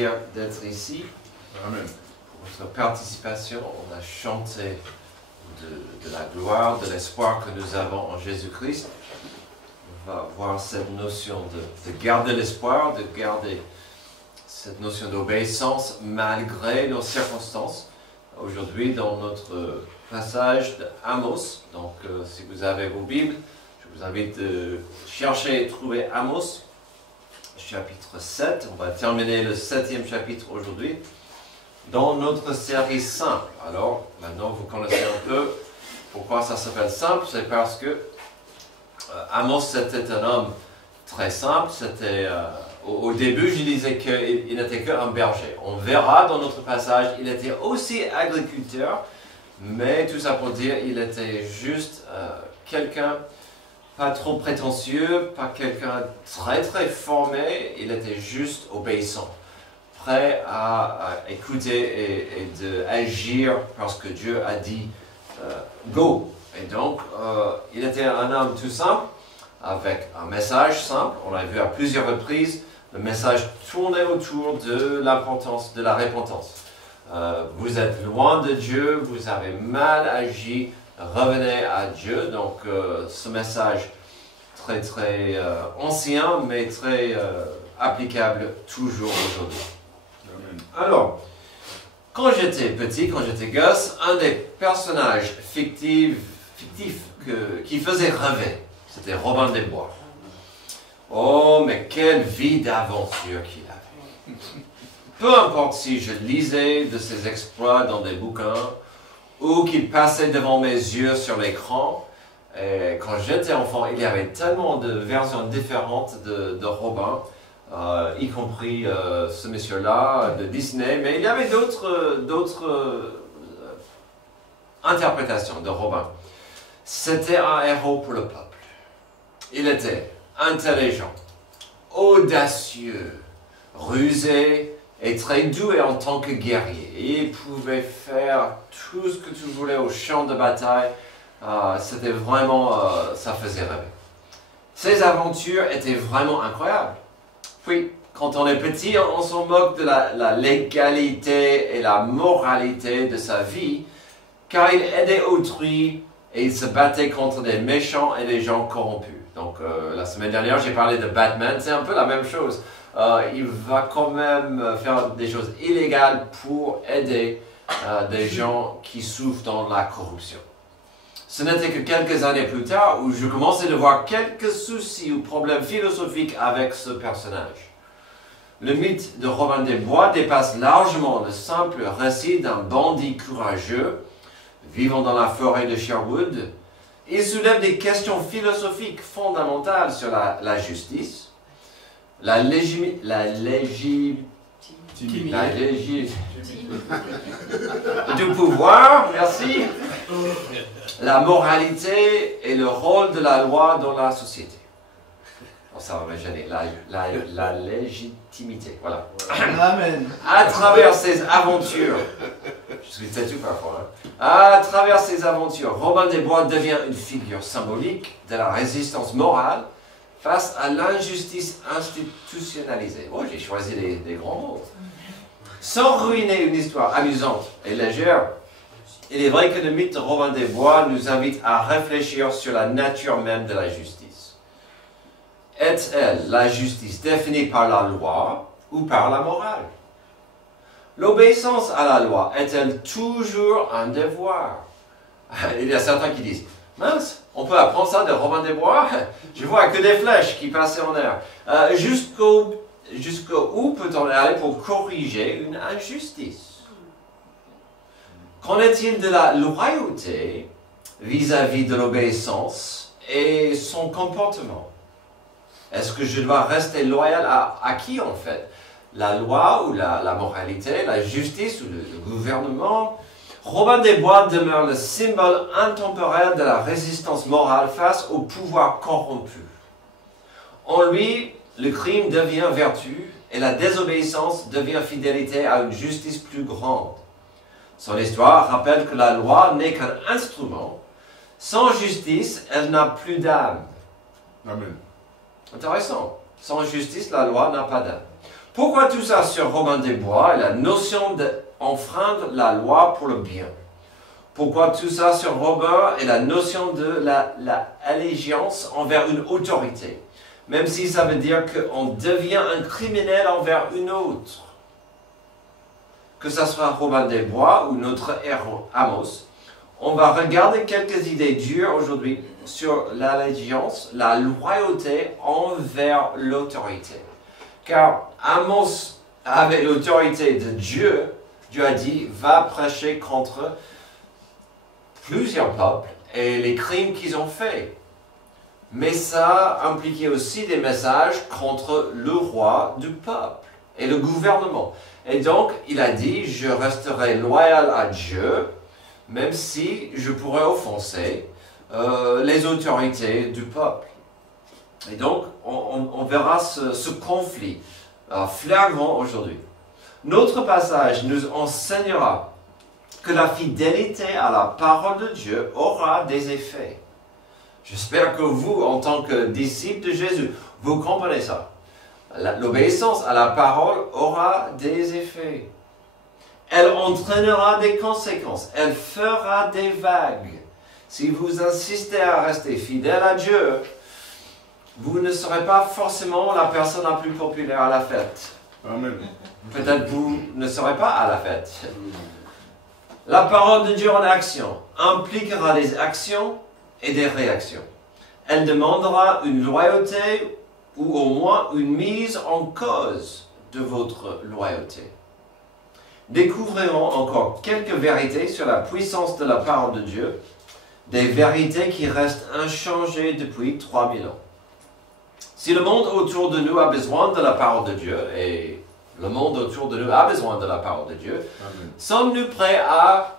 plaisir d'être ici. Amen. Pour votre participation, on a chanté de la gloire, de l'espoir que nous avons en Jésus-Christ. On va voir cette notion de garder l'espoir, de garder cette notion d'obéissance malgré nos circonstances. Aujourd'hui, dans notre passage d'Amos, donc si vous avez vos Bibles, je vous invite à chercher et trouver Amos, chapitre 7. On va terminer le 7e chapitre aujourd'hui, dans notre série simple. Alors, maintenant, vous connaissez un peu pourquoi ça s'appelle simple. C'est parce que Amos, c'était un homme très simple. C'était, au début, je disais qu'il n'était qu'un berger. On verra dans notre passage, il était aussi agriculteur, mais tout ça pour dire, il était juste quelqu'un pas trop prétentieux, pas quelqu'un très très formé, il était juste obéissant, prêt à écouter et d'agir parce que Dieu a dit go. Et donc, il était un homme tout simple, avec un message simple. On l'a vu à plusieurs reprises, le message tournait autour de l'importance de la repentance. Vous êtes loin de Dieu, vous avez mal agi, revenez à Dieu. Donc, ce message très très ancien, mais très applicable toujours aujourd'hui. Alors, quand j'étais petit, quand j'étais gosse, un des personnages fictifs qui faisait rêver, c'était Robin des Bois. Oh, mais quelle vie d'aventure qu'il avait! Peu importe si je lisais de ses exploits dans des bouquins, ou qu'il passait devant mes yeux sur l'écran, quand j'étais enfant, il y avait tellement de versions différentes de Robin, y compris ce monsieur-là de Disney, mais il y avait d'autres interprétations de Robin. C'était un héros pour le peuple. Il était intelligent, audacieux, rusé et très doué en tant que guerrier. Il pouvait faire tout ce que tu voulais au champ de bataille. C'était vraiment, ça faisait rêver. Ses aventures étaient vraiment incroyables. Puis, quand on est petit, on s'en moque de la légalité et la moralité de sa vie, car il aidait autrui et il se battait contre des méchants et des gens corrompus. Donc, la semaine dernière, j'ai parlé de Batman, c'est un peu la même chose. Il va quand même faire des choses illégales pour aider des gens qui souffrent dans la corruption. Ce n'était que quelques années plus tard où je commençais à voir quelques soucis ou problèmes philosophiques avec ce personnage. Le mythe de Robin des Bois dépasse largement le simple récit d'un bandit courageux vivant dans la forêt de Sherwood. Il soulève des questions philosophiques fondamentales sur la justice, du pouvoir, merci, la moralité et le rôle de la loi dans la société. Oh, ça va me gêner. La légitimité, voilà. Amen. À travers ses aventures, je suis têtu parfois, à travers ses aventures, Robin des Bois devient une figure symbolique de la résistance morale face à l'injustice institutionnalisée. Oh, j'ai choisi des grands mots. Sans ruiner une histoire amusante et légère, il est vrai que le mythe de Robin des Bois nous invite à réfléchir sur la nature même de la justice. Est-elle la justice définie par la loi ou par la morale? L'obéissance à la loi est-elle toujours un devoir? Il y a certains qui disent, mince, on peut apprendre ça de Robin des Bois? Je vois que des flèches qui passaient en l'air. Jusqu'où peut-on aller pour corriger une injustice? Qu'en est-il de la loyauté vis-à-vis de l'obéissance et son comportement? Est-ce que je dois rester loyal à qui en fait? La loi ou la moralité, la justice ou le gouvernement? Robin des Bois demeure le symbole intemporel de la résistance morale face au pouvoir corrompu. En lui, le crime devient vertu et la désobéissance devient fidélité à une justice plus grande. Son histoire rappelle que la loi n'est qu'un instrument. Sans justice, elle n'a plus d'âme. Amen. Intéressant. Sans justice, la loi n'a pas d'âme. Pourquoi tout ça sur Robin des Bois et la notion d'enfreindre la loi pour le bien? Pourquoi tout ça sur Robin et la notion de l'allégeance envers une autorité? Même si ça veut dire qu'on devient un criminel envers une autre. Que ce soit Robin des Bois ou notre héros Amos, on va regarder quelques idées dures aujourd'hui sur l'allégeance, la loyauté envers l'autorité. Car Amos avait l'autorité de Dieu. Dieu a dit, va prêcher contre plusieurs peuples et les crimes qu'ils ont faits. Mais ça impliquait aussi des messages contre le roi du peuple et le gouvernement. Et donc, il a dit, je resterai loyal à Dieu, même si je pourrais offenser les autorités du peuple. Et donc, on verra ce conflit flagrant aujourd'hui. Notre passage nous enseignera que la fidélité à la parole de Dieu aura des effets. J'espère que vous, en tant que disciples de Jésus, vous comprenez ça. L'obéissance à la parole aura des effets. Elle entraînera des conséquences. Elle fera des vagues. Si vous insistez à rester fidèle à Dieu, vous ne serez pas forcément la personne la plus populaire à la fête. Amen. Peut-être vous ne serez pas à la fête. La parole de Dieu en action impliquera des actions et des réactions. Elle demandera une loyauté ou au moins une mise en cause de votre loyauté. Découvrirons encore quelques vérités sur la puissance de la parole de Dieu, des vérités qui restent inchangées depuis 3000 ans. Si le monde autour de nous a besoin de la parole de Dieu, et le monde autour de nous a besoin de la parole de Dieu, sommes-nous prêts à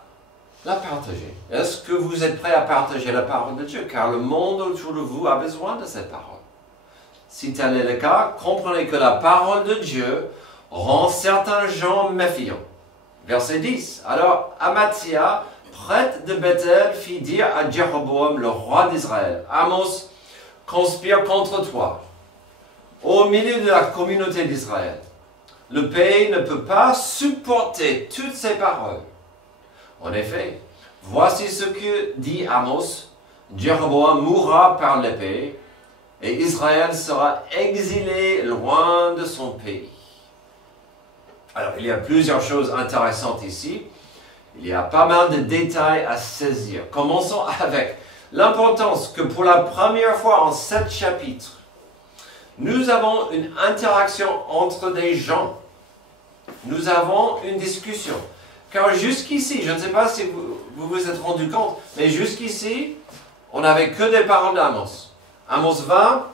la partager? Est-ce que vous êtes prêts à partager la parole de Dieu? Car le monde autour de vous a besoin de cette parole. Si tel est le cas, comprenez que la parole de Dieu rend certains gens méfiants. Verset 10. Alors Amathia, prêtre de Bethel, fit dire à Jéroboam, le roi d'Israël, Amos conspire contre toi, au milieu de la communauté d'Israël. Le pays ne peut pas supporter toutes ces paroles. En effet, voici ce que dit Amos, Jéroboam mourra par l'épée, et Israël sera exilé loin de son pays. Alors, il y a plusieurs choses intéressantes ici. Il y a pas mal de détails à saisir. Commençons avec l'importance que pour la première fois en 7 chapitres, nous avons une interaction entre des gens. Nous avons une discussion. Car jusqu'ici, je ne sais pas si vous vous êtes rendu compte, mais jusqu'ici, on n'avait que des paroles d'Amos. Amos 20,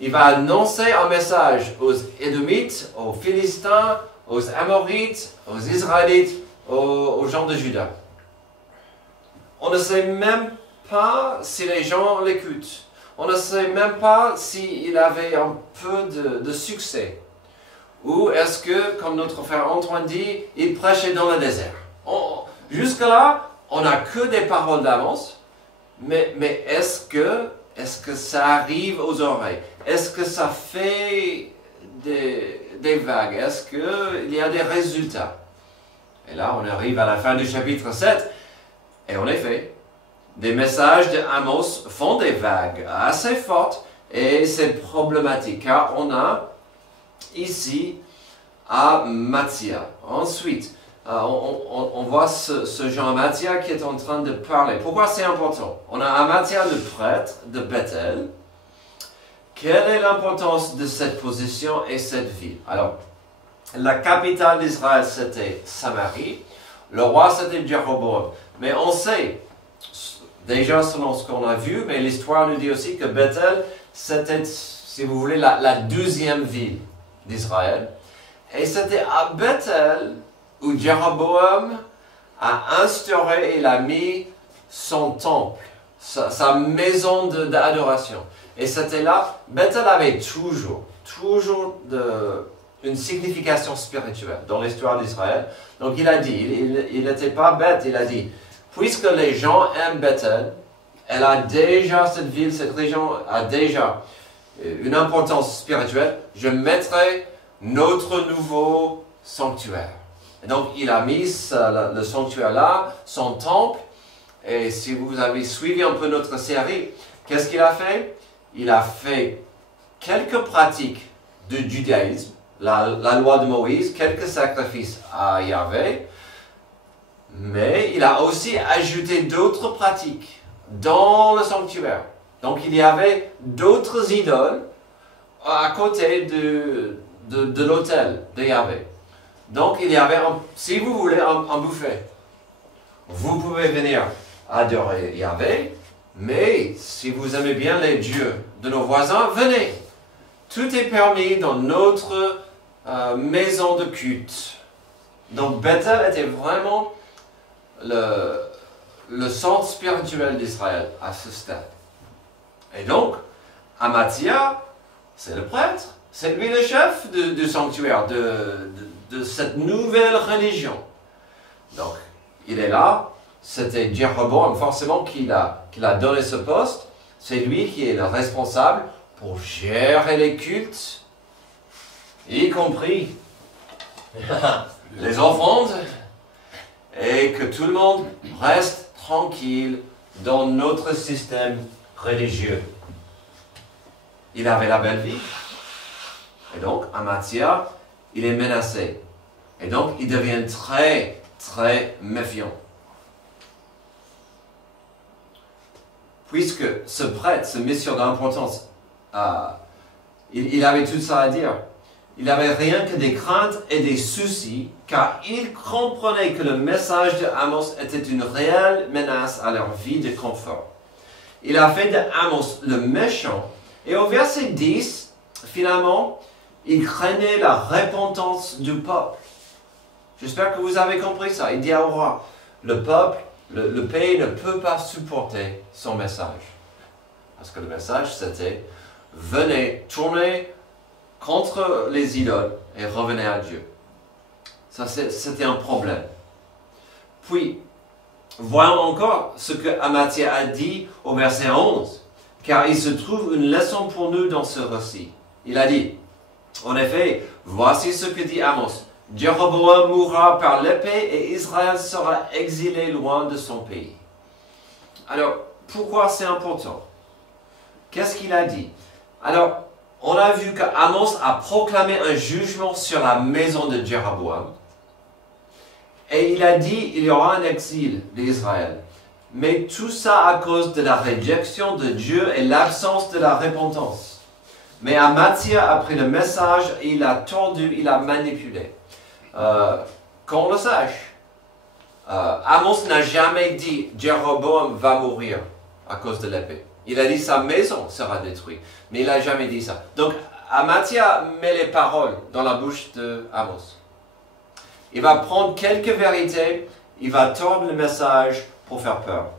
il va annoncer un message aux Édomites, aux Philistins, aux Amorites, aux Israélites, aux gens de Juda. On ne sait même pas si les gens l'écoutent. On ne sait même pas s'il avait un peu de succès. Ou est-ce que, comme notre frère Antoine dit, il prêchait dans le désert. Jusque-là, on n'a que des paroles d'Amos, mais est-ce que ça arrive aux oreilles? Est-ce que ça fait des vagues? Est-ce qu'il y a des résultats? Et là, on arrive à la fin du chapitre 7, et en effet, des messages d'Amos font des vagues assez fortes, et c'est problématique, car on a ici Amathia. Ensuite, on voit ce Jean Amathia qui est en train de parler. Pourquoi c'est important? On a Amathia le prêtre de Bethel. Quelle est l'importance de cette position et cette ville? Alors, la capitale d'Israël c'était Samarie. Le roi c'était Jéroboam. Mais on sait, déjà selon ce qu'on a vu, mais l'histoire nous dit aussi que Bethel c'était, si vous voulez, la deuxième ville d'Israël. Et c'était à Bethel où Jéroboam a instauré et il a mis son temple, sa maison d'adoration. Et c'était là, Bethel avait toujours une signification spirituelle dans l'histoire d'Israël. Donc il a dit, il n'était pas bête, il a dit, puisque les gens aiment Bethel, elle a déjà, cette ville, cette région a déjà une importance spirituelle, je mettrai notre nouveau sanctuaire. Et donc, il a mis le sanctuaire là, son temple, et si vous avez suivi un peu notre série, qu'est-ce qu'il a fait? Il a fait quelques pratiques du judaïsme, la loi de Moïse, quelques sacrifices à Yahvé, mais il a aussi ajouté d'autres pratiques dans le sanctuaire. Donc il y avait d'autres idoles à côté de l'autel de Yahvé. Donc il y avait, si vous voulez, un buffet. Vous pouvez venir adorer Yahvé, mais si vous aimez bien les dieux de nos voisins, venez. Tout est permis dans notre maison de culte. Donc Bethel était vraiment le centre spirituel d'Israël à ce stade. Et donc, Amathia, c'est le prêtre, c'est lui le chef du sanctuaire, de cette nouvelle religion. Donc, il est là, c'était Jéroboam forcément qui l'a donné ce poste, c'est lui qui est le responsable pour gérer les cultes, y compris les offrandes, et que tout le monde reste tranquille dans notre système religieux. Il avait la belle vie, et donc Amathia, il est menacé, et donc il devient très, très méfiant. Puisque ce prêtre, ce monsieur d'importance, il avait tout ça à dire. Il n'avait rien que des craintes et des soucis, car il comprenait que le message de Amos était une réelle menace à leur vie de confort. Il a fait de Amos le méchant, et au verset 10, finalement, il craignait la repentance du peuple. J'espère que vous avez compris ça. Il dit au roi, le peuple, le pays ne peut pas supporter son message. Parce que le message, c'était, venez, tournez contre les idoles et revenez à Dieu. Ça, c'était un problème. Puis, voyons encore ce que Amathia a dit au verset 11, car il se trouve une leçon pour nous dans ce récit. Il a dit, en effet, voici ce que dit Amos. Jéroboam mourra par l'épée et Israël sera exilé loin de son pays. Alors, pourquoi c'est important? Qu'est-ce qu'il a dit? Alors, on a vu qu'Amos a proclamé un jugement sur la maison de Jéroboam. Et il a dit qu'il y aura un exil d'Israël. Mais tout ça à cause de la réjection de Dieu et l'absence de la repentance. Mais Amathia a pris le message et il a tordu, il a manipulé. Qu'on le sache, Amos n'a jamais dit Jéroboam va mourir à cause de l'épée. Il a dit sa maison sera détruite, mais il n'a jamais dit ça. Donc Amathia met les paroles dans la bouche d'Amos. Il va prendre quelques vérités, il va tordre le message pour faire peur.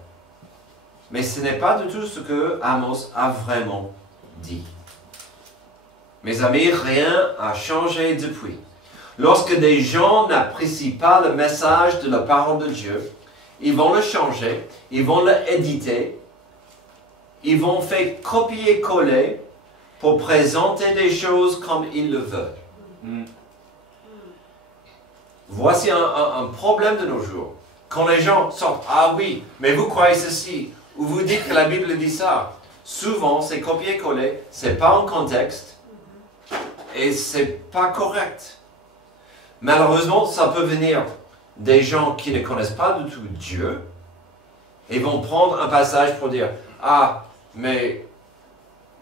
Mais ce n'est pas du tout ce que Amos a vraiment dit. Mes amis, rien n'a changé depuis. Lorsque des gens n'apprécient pas le message de la parole de Dieu, ils vont le changer, ils vont le éditer, ils vont faire copier-coller pour présenter des choses comme ils le veulent. Voici un problème de nos jours. Quand les gens sortent, ah oui, mais vous croyez ceci, ou vous dites que la Bible dit ça, souvent c'est copier-coller, c'est pas en contexte, et c'est pas correct. Malheureusement, ça peut venir des gens qui ne connaissent pas du tout Dieu, et vont prendre un passage pour dire, ah, mais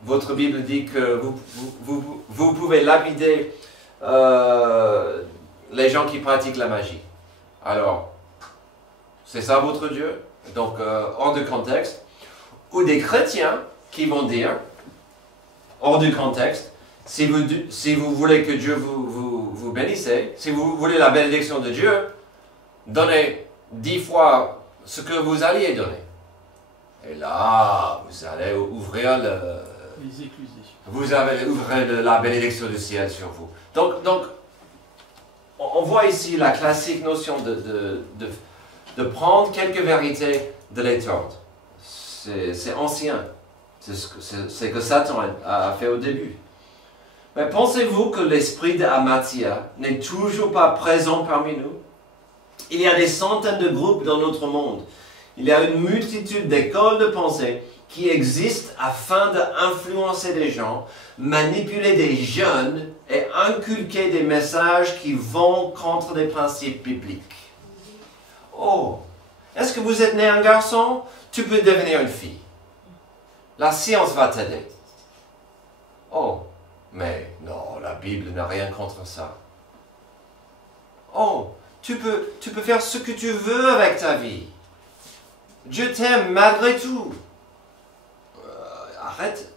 votre Bible dit que vous pouvez lapider les gens qui pratiquent la magie. Alors, c'est ça votre Dieu? Donc, hors de contexte. Ou des chrétiens qui vont dire, hors du contexte, si vous voulez que Dieu vous bénisse, si vous voulez la bénédiction de Dieu, donnez 10 fois ce que vous alliez donner. Et là, vous allez ouvrir la bénédiction du ciel sur vous. Donc on voit ici la classique notion de prendre quelques vérités, de les tordre. C'est ancien. C'est ce que Satan a fait au début. Mais pensez-vous que l'esprit d'Amathia n'est toujours pas présent parmi nous? Il y a des centaines de groupes dans notre monde. Il y a une multitude d'écoles de pensée qui existent afin d'influencer des gens, manipuler des jeunes et inculquer des messages qui vont contre des principes bibliques. Oh, est-ce que vous êtes né un garçon? Tu peux devenir une fille. La science va t'aider. Oh, mais non, la Bible n'a rien contre ça. Oh, tu peux faire ce que tu veux avec ta vie. Dieu t'aime malgré tout. Arrête.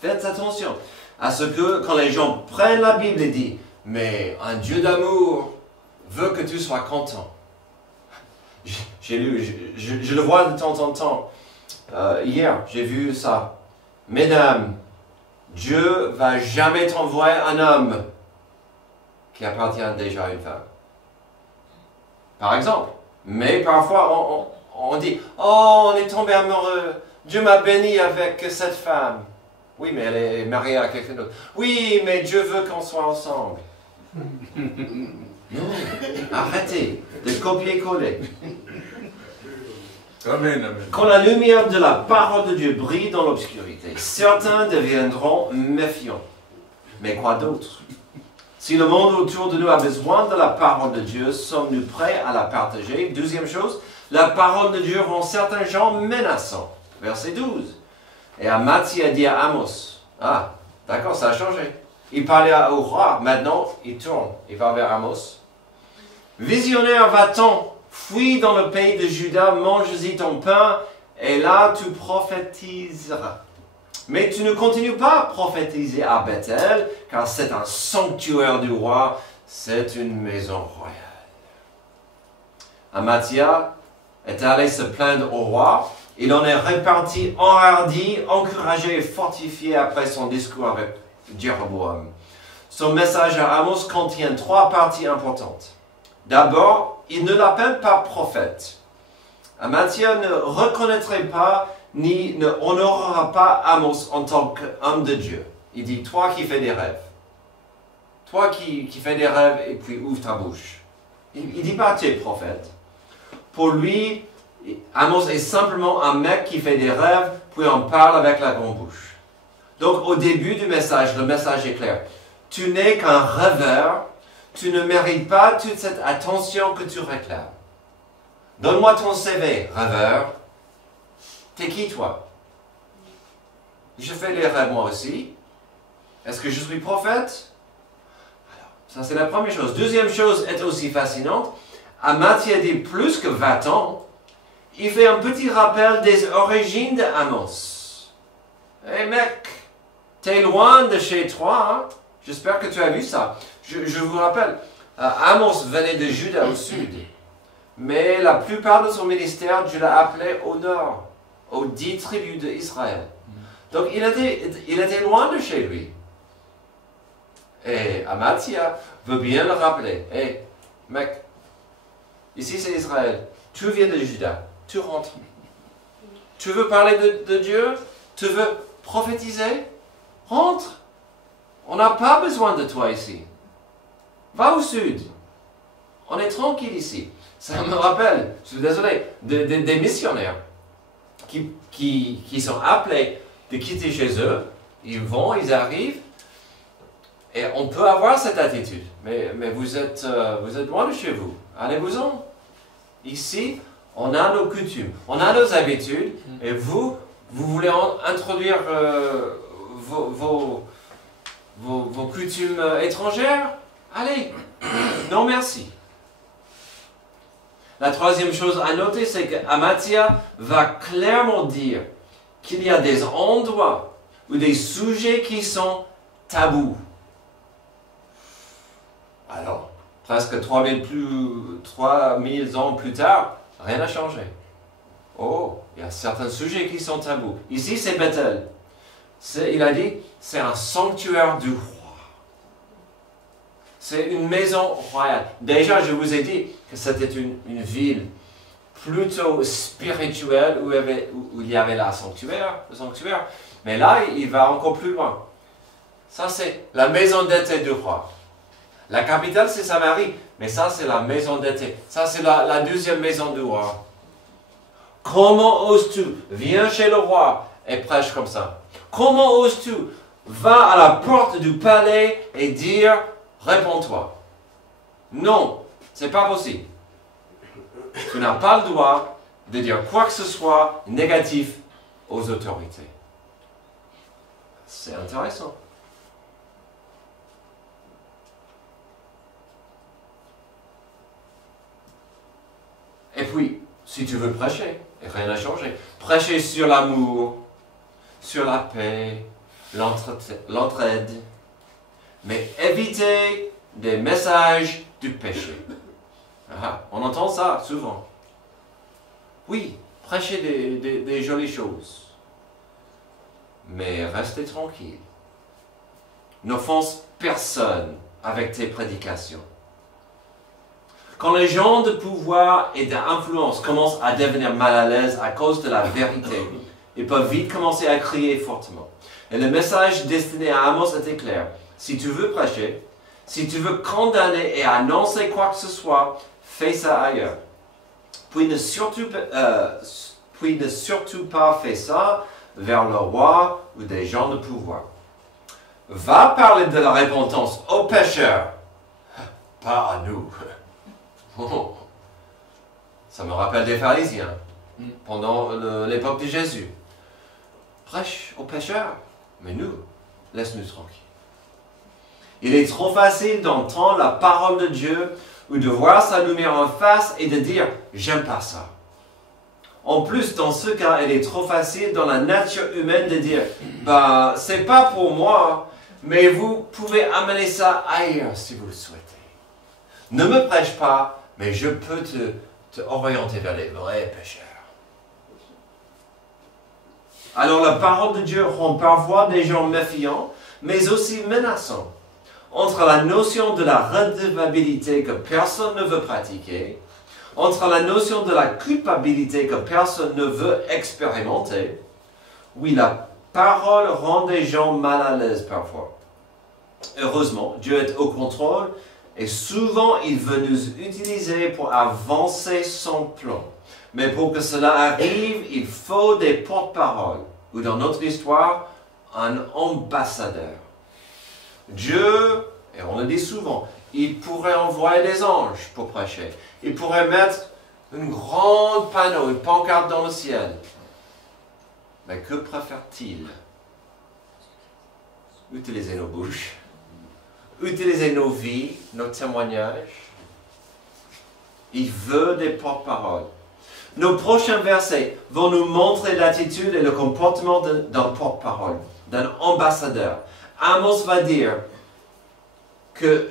Faites attention à ce que quand les gens prennent la Bible et disent « Mais un Dieu d'amour veut que tu sois content. » J'ai lu, je le vois de temps en temps. Hier, j'ai vu ça. Mesdames, Dieu va jamais t'envoyer un homme qui appartient déjà à une femme. Par exemple. Mais parfois, on dit « Oh, on est tombé amoureux. Dieu m'a béni avec cette femme. » Oui, mais elle est mariée à quelqu'un d'autre. Oui, mais Dieu veut qu'on soit ensemble. Non, arrêtez de copier-coller. Amen, amen. Quand la lumière de la parole de Dieu brille dans l'obscurité, certains deviendront méfiants. Mais quoi d'autre? Si le monde autour de nous a besoin de la parole de Dieu, sommes-nous prêts à la partager? Deuxième chose, la parole de Dieu rend certains gens menaçants. Verset 12. Et Amathia dit à Amos, ah, d'accord, ça a changé. Il parlait au roi, maintenant il tourne, il va vers Amos. Visionnaire, va-t'en, fuis dans le pays de Juda, mange-y ton pain, et là tu prophétiseras. Mais tu ne continues pas à prophétiser à Bethel, car c'est un sanctuaire du roi, c'est une maison royale. Amathia est allé se plaindre au roi. Il en est reparti enhardi, encouragé et fortifié après son discours avec Jéroboam. Son message à Amos contient 3 parties importantes. D'abord, il ne l'appelle pas prophète. Amathia ne reconnaîtrait pas ni ne honorera pas Amos en tant qu'homme de Dieu. Il dit, toi qui fais des rêves. Toi qui fais des rêves et puis ouvre ta bouche. Il ne dit pas, tu es prophète. Pour lui, Amos est simplement un mec qui fait des rêves, puis on parle avec la grande bouche. Donc au début du message, le message est clair. Tu n'es qu'un rêveur, tu ne mérites pas toute cette attention que tu réclames. Donne-moi ton CV, rêveur. T'es qui toi? Je fais des rêves moi aussi. Est-ce que je suis prophète? Alors, ça c'est la première chose. Deuxième chose est aussi fascinante. Amathia dit plus que 20 ans. Il fait un petit rappel des origines d'Amos. Hey mec, t'es loin de chez toi, hein? J'espère que tu as vu ça. Je vous rappelle, Amos venait de Juda au sud. Mais la plupart de son ministère, Dieu l'a appelé au nord, aux 10 tribus d'Israël. Donc il était loin de chez lui. Et Amathia veut bien le rappeler. Hey mec, ici c'est Israël. Tu viens de Juda. Tu rentres. Tu veux parler de Dieu? Tu veux prophétiser? Rentre. On n'a pas besoin de toi ici. Va au sud. On est tranquille ici. Ça me rappelle, je suis désolé, des missionnaires qui sont appelés de quitter chez eux. Ils vont, ils arrivent. Et on peut avoir cette attitude. Mais vous êtes loin de chez vous. Allez-vous-en. Ici, on a nos coutumes, on a nos habitudes, et vous voulez introduire vos coutumes étrangères? Allez, non merci. La troisième chose à noter, c'est qu'Amathia va clairement dire qu'il y a des endroits ou des sujets qui sont tabous. Alors, presque 3000 ans plus tard, rien n'a changé. Oh, il y a certains sujets qui sont tabous. Ici, c'est Bethel. Il a dit, c'est un sanctuaire du roi. C'est une maison royale. Déjà, je vous ai dit que c'était une ville plutôt spirituelle où il y avait le sanctuaire. Mais là, il va encore plus loin. Ça, c'est la maison d'été du roi. La capitale, c'est Samarie. Mais ça, c'est la maison d'été. Ça, c'est la deuxième maison du roi. Comment oses-tu? Viens chez le roi et prêche comme ça. Comment oses-tu? Va à la porte du palais et dire, réponds-toi. Non, c'est pas possible. Tu n'as pas le droit de dire quoi que ce soit négatif aux autorités. C'est intéressant. Et puis, si tu veux prêcher, et rien n'a changé, prêcher sur l'amour, sur la paix, l'entraide, mais éviter des messages du péché. Ah, on entend ça souvent. Oui, prêchez des jolies choses, mais restez tranquille. N'offense personne avec tes prédications. Quand les gens de pouvoir et d'influence commencent à devenir mal à l'aise à cause de la vérité, ils peuvent vite commencer à crier fortement. Et le message destiné à Amos était clair. Si tu veux prêcher, si tu veux condamner et annoncer quoi que ce soit, fais ça ailleurs. Puis ne surtout pas fais ça vers le roi ou des gens de pouvoir. Va parler de la repentance aux pécheurs, pas à nous. Oh, ça me rappelle des pharisiens pendant l'époque de Jésus. Prêche aux pécheurs, mais nous, laisse-nous tranquilles. Il est trop facile d'entendre la parole de Dieu ou de voir sa lumière en face et de dire « j'aime pas ça ». En plus, dans ce cas, il est trop facile dans la nature humaine de dire « bah, c'est pas pour moi, mais vous pouvez amener ça ailleurs si vous le souhaitez. Ne me prêche pas, mais je peux te orienter vers les vrais pécheurs. » Alors la parole de Dieu rend parfois des gens méfiants, mais aussi menaçants. Entre la notion de la redevabilité que personne ne veut pratiquer, entre la notion de la culpabilité que personne ne veut expérimenter, oui, la parole rend des gens mal à l'aise parfois. Heureusement, Dieu est au contrôle et souvent il veut nous utiliser pour avancer son plan. Mais pour que cela arrive, il faut des porte-paroles, ou dans notre histoire, un ambassadeur. Dieu, et on le dit souvent, il pourrait envoyer des anges pour prêcher. Il pourrait mettre une grande panneau, une pancarte dans le ciel. Mais que préfère-t-il? Utiliser nos bouches, utiliser nos vies, nos témoignages. Il veut des porte-paroles. Nos prochains versets vont nous montrer l'attitude et le comportement d'un porte-parole, d'un ambassadeur. Amos va dire que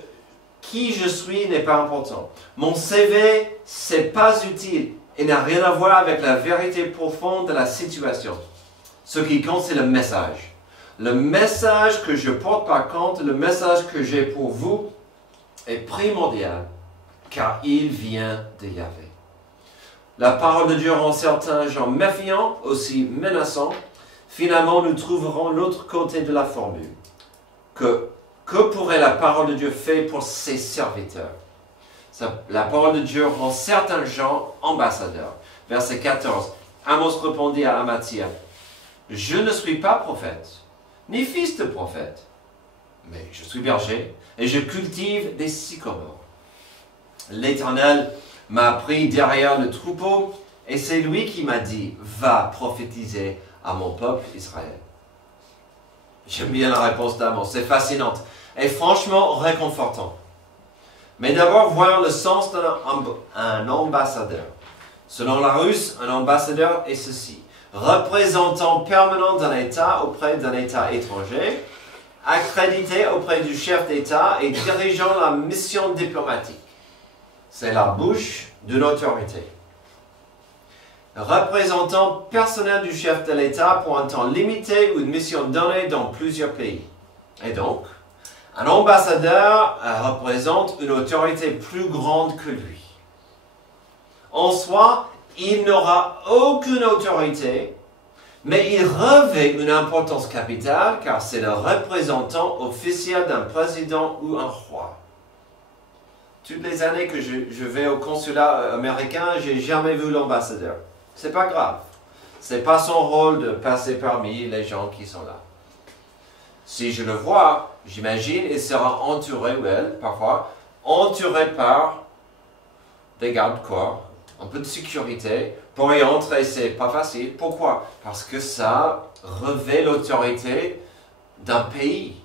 qui je suis n'est pas important. Mon CV, c'est pas utile et n'a rien à voir avec la vérité profonde de la situation. Ce qui compte, c'est le message. Le message que je porte par contre, le message que j'ai pour vous, est primordial, car il vient de Yahvé. La parole de Dieu rend certains gens méfiants, aussi menaçants. Finalement, nous trouverons l'autre côté de la formule. Que pourrait la parole de Dieu faire pour ses serviteurs? La parole de Dieu rend certains gens ambassadeurs. Verset 14. Amos répondit à Amathia, « Je ne suis pas prophète, ni fils de prophète, mais je suis berger et je cultive des sycomores. L'Éternel m'a pris derrière le troupeau et c'est lui qui m'a dit, va prophétiser à mon peuple Israël. » J'aime bien la réponse d'Amos, c'est fascinante et franchement réconfortant. Mais d'abord, voyons le sens d'un ambassadeur. Selon la Russe, un ambassadeur est ceci. Représentant permanent d'un État auprès d'un État étranger, accrédité auprès du chef d'État et dirigeant la mission diplomatique. C'est la bouche d'une autorité. Représentant personnel du chef de l'État pour un temps limité ou une mission donnée dans plusieurs pays. Et donc, un ambassadeur représente une autorité plus grande que lui. En soi, il n'aura aucune autorité, Mais il revêt une importance capitale car c'est le représentant officiel d'un président ou un roi. Toutes les années que je vais au consulat américain, je n'ai jamais vu l'ambassadeur. C'est pas grave. C'est pas son rôle de passer parmi les gens qui sont là. Si je le vois, j'imagine, il sera entouré, ou elle, parfois, entouré par des gardes-corps, un peu de sécurité. Pour y entrer, c'est pas facile. Pourquoi? Parce que ça revêt l'autorité d'un pays.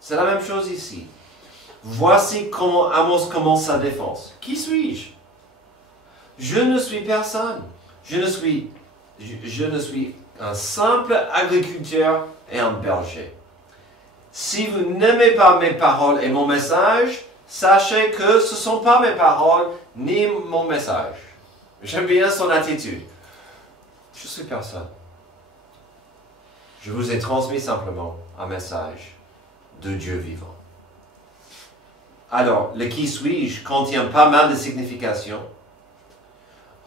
C'est la même chose ici. Voici comment Amos commence sa défense. Qui suis-je? Je ne suis personne. Je ne suis un simple agriculteur et un berger. Si vous n'aimez pas mes paroles et mon message, sachez que ce ne sont pas mes paroles ni mon message. J'aime bien son attitude. Je suis personne. Je vous ai transmis simplement un message de Dieu vivant. Alors, le qui suis-je contient pas mal de significations.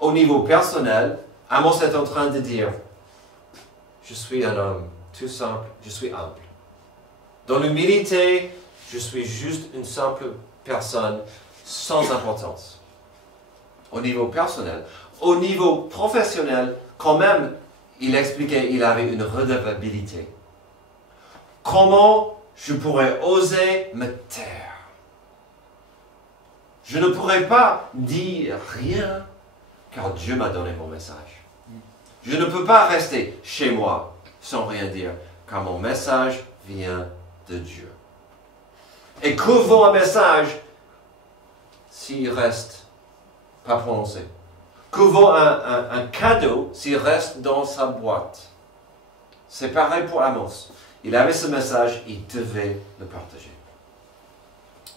Au niveau personnel, Amos est en train de dire, je suis un homme tout simple, je suis humble. Dans l'humilité, je suis juste une simple personne sans importance. Au niveau personnel. Au niveau professionnel, quand même, il expliquait qu'il avait une redevabilité. Comment je pourrais oser me taire? Je ne pourrais pas dire rien, car Dieu m'a donné mon message. Je ne peux pas rester chez moi sans rien dire, car mon message vient de Dieu. Et que vaut un message s'il reste pas prononcé? Que vaut un cadeau s'il reste dans sa boîte? C'est pareil pour Amos. Il avait ce message, il devait le partager.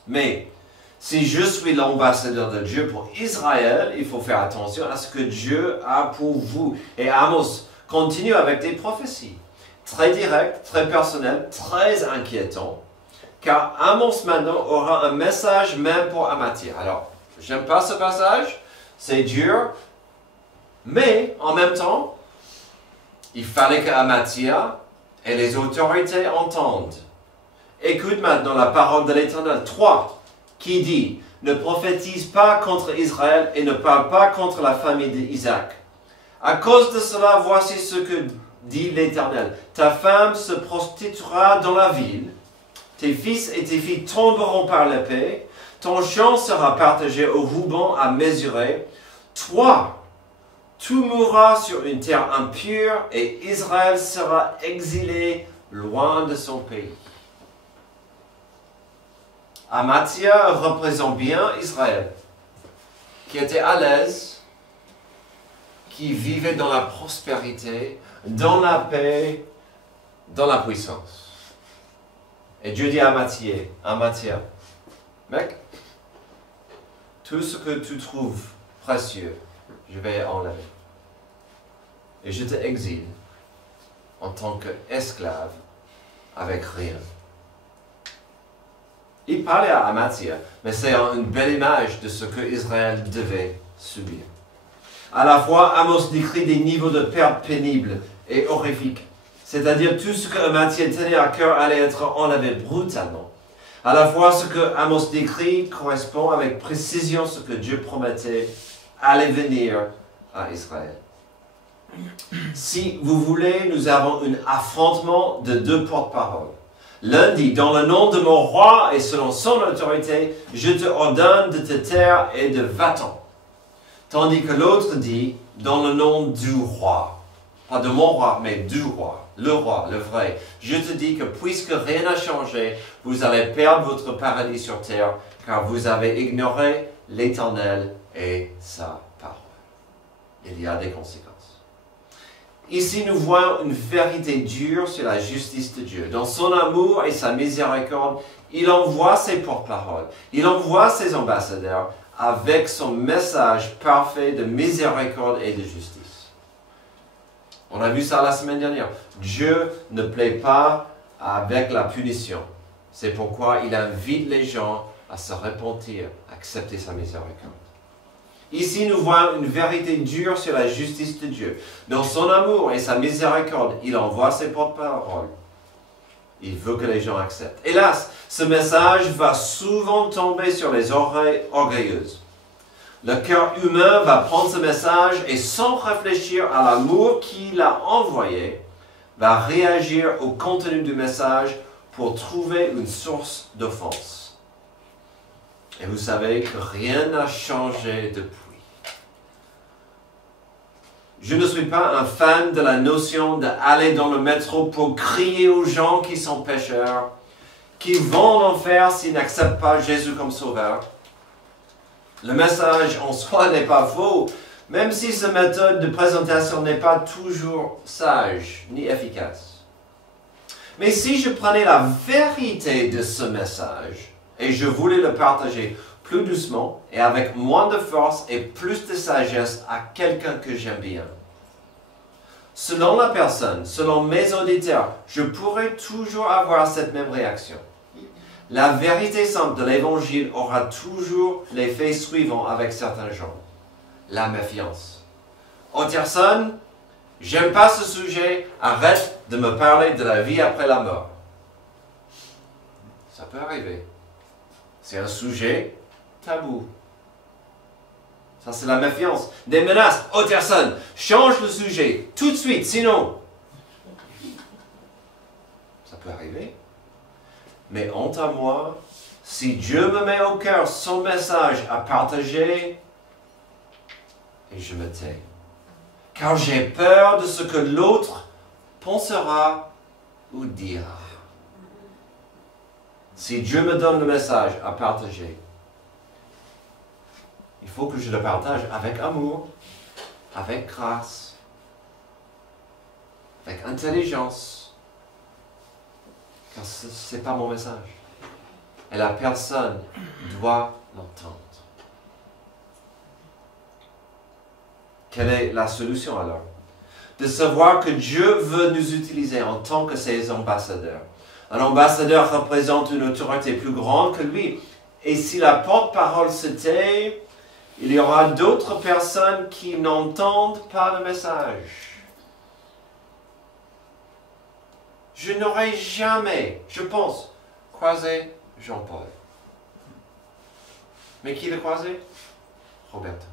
Mais si je suis l'ambassadeur de Dieu pour Israël, il faut faire attention à ce que Dieu a pour vous. Et Amos continue avec des prophéties. Très directes, très personnelles, très inquiétantes. Car Amos maintenant aura un message même pour Amathia. Alors, j'aime pas ce passage, c'est dur. Mais, en même temps, il fallait qu'Amathia et les autorités entendent. Écoute maintenant la parole de l'Éternel. 3. Qui dit, ne prophétise pas contre Israël et ne parle pas contre la famille d'Isaac. À cause de cela, voici ce que dit l'Éternel. Ta femme se prostituera dans la ville, tes fils et tes filles tomberont par l'épée, ton champ sera partagé au ruban à mesurer. Toi, tu mourras sur une terre impure et Israël sera exilé loin de son pays. Amathia représente bien Israël, qui était à l'aise, qui vivait dans la prospérité, dans la paix, dans la puissance. Et Dieu dit à Amathia, mec, tout ce que tu trouves précieux, je vais enlever. Et je te exile en tant qu'esclave avec rien. Il parlait à Amathia, mais c'est une belle image de ce que Israël devait subir. À la fois, Amos décrit des niveaux de perte pénibles et horrifiques. C'est-à-dire tout ce que Amathia tenait à cœur allait être enlevé brutalement. À la fois, ce que Amos décrit correspond avec précision ce que Dieu promettait allait venir à Israël. Si vous voulez, nous avons un affrontement de deux porte-paroles. L'un dit, dans le nom de mon roi et selon son autorité, je te ordonne de te taire et de va-t'en. Tandis que l'autre dit, dans le nom du roi. Pas de mon roi, mais du roi, le vrai. Je te dis que puisque rien n'a changé, vous allez perdre votre paradis sur terre, car vous avez ignoré l'Éternel et sa parole. Il y a des conséquences. Ici, nous voyons une vérité dure sur la justice de Dieu. Dans son amour et sa miséricorde, il envoie ses porte-paroles, il envoie ses ambassadeurs avec son message parfait de miséricorde et de justice. On a vu ça la semaine dernière. Dieu ne plaît pas avec la punition. C'est pourquoi il invite les gens à se repentir, à accepter sa miséricorde. Ici, nous voyons une vérité dure sur la justice de Dieu. Dans son amour et sa miséricorde, il envoie ses porte-paroles. Il veut que les gens acceptent. Hélas, ce message va souvent tomber sur les oreilles orgueilleuses. Le cœur humain va prendre ce message et sans réfléchir à l'amour qu'il a envoyé, va réagir au contenu du message pour trouver une source d'offense. Et vous savez que rien n'a changé depuis. Je ne suis pas un fan de la notion d'aller dans le métro pour crier aux gens qui sont pécheurs, qui vont en enfer s'ils n'acceptent pas Jésus comme sauveur. Le message en soi n'est pas faux, même si cette méthode de présentation n'est pas toujours sage ni efficace. Mais si je prenais la vérité de ce message, et je voulais le partager plus doucement et avec moins de force et plus de sagesse à quelqu'un que j'aime bien. Selon la personne, selon mes auditeurs, je pourrais toujours avoir cette même réaction. La vérité simple de l'Évangile aura toujours l'effet suivant avec certains gens. La méfiance. Oh Tierson, j'aime pas ce sujet, arrête de me parler de la vie après la mort. Ça peut arriver. C'est un sujet tabou. Ça, c'est la méfiance. Des menaces. Oh, Tierson, change le sujet tout de suite, sinon. Ça peut arriver. Mais honte à moi, si Dieu me met au cœur son message à partager, et je me tais. Car j'ai peur de ce que l'autre pensera ou dira. Si Dieu me donne le message à partager, il faut que je le partage avec amour, avec grâce, avec intelligence, car ce n'est pas mon message. Et la personne doit l'entendre. Quelle est la solution alors? De savoir que Dieu veut nous utiliser en tant que ses ambassadeurs. Un ambassadeur représente une autorité plus grande que lui. Et si la porte-parole se tait, il y aura d'autres personnes qui n'entendent pas le message. Je n'aurais jamais, je pense, croisé Jean-Paul. Mais qui l'a croisé? Roberto.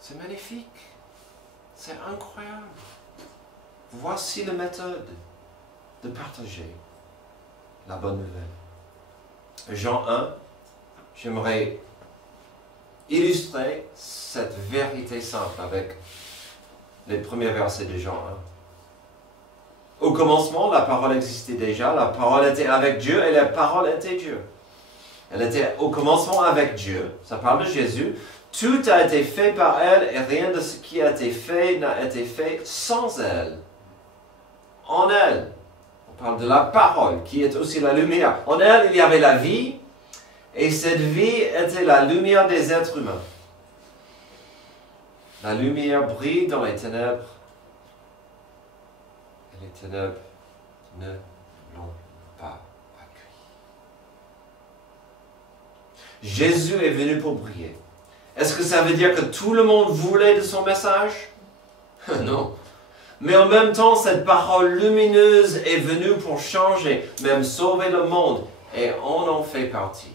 C'est magnifique. C'est incroyable. Voici la méthode de partager la bonne nouvelle. Jean 1, j'aimerais illustrer cette vérité simple avec les premiers versets de Jean 1. Au commencement, la parole existait déjà, la parole était avec Dieu et la parole était Dieu. Elle était au commencement avec Dieu, ça parle de Jésus. Tout a été fait par elle et rien de ce qui a été fait n'a été fait sans elle. En elle, on parle de la parole qui est aussi la lumière. En elle, il y avait la vie et cette vie était la lumière des êtres humains. La lumière brille dans les ténèbres et les ténèbres ne l'ont pas accueilli. Jésus est venu pour briller. Est-ce que ça veut dire que tout le monde voulait de son message? Non. Mais en même temps, cette parole lumineuse est venue pour changer, même sauver le monde, et on en fait partie.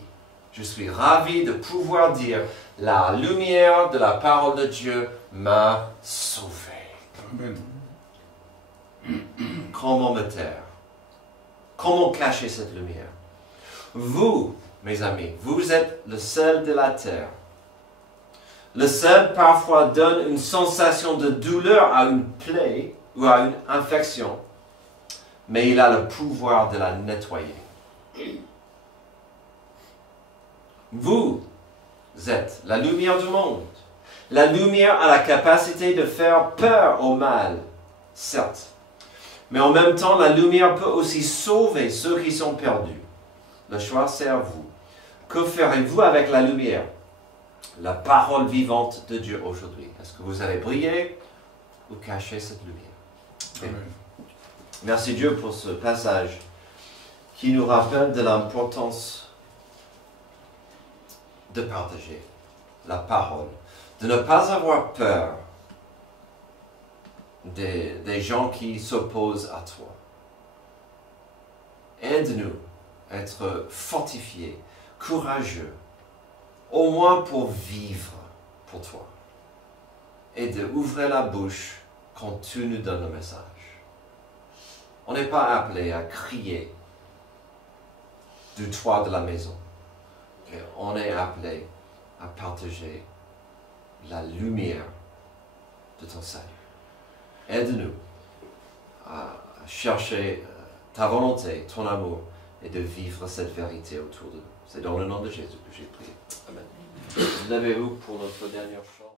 Je suis ravi de pouvoir dire, la lumière de la parole de Dieu m'a sauvé. Amen. Comment me taire? Comment cacher cette lumière? Vous, mes amis, vous êtes le sel de la terre. Le sel parfois donne une sensation de douleur à une plaie ou à une infection, mais il a le pouvoir de la nettoyer. Vous êtes la lumière du monde. La lumière a la capacité de faire peur au mal, certes, mais en même temps, la lumière peut aussi sauver ceux qui sont perdus. Le choix, c'est à vous. Que ferez-vous avec la lumière? La parole vivante de Dieu aujourd'hui. Est-ce que vous allez briller ou cacher cette lumière? Amen. Merci Dieu pour ce passage qui nous rappelle de l'importance de partager. la parole, de ne pas avoir peur des gens qui s'opposent à toi. Aide-nous à être fortifiés, courageux, au moins pour vivre pour toi, et d'ouvrir la bouche quand tu nous donnes le message. On n'est pas appelé à crier du toit de la maison. Okay? On est appelé à partager la lumière de ton salut. Aide-nous à chercher ta volonté, ton amour, et de vivre cette vérité autour de nous. C'est dans le nom de Jésus que j'ai prié. Amen. Vous l'avez-vous pour notre dernière chant?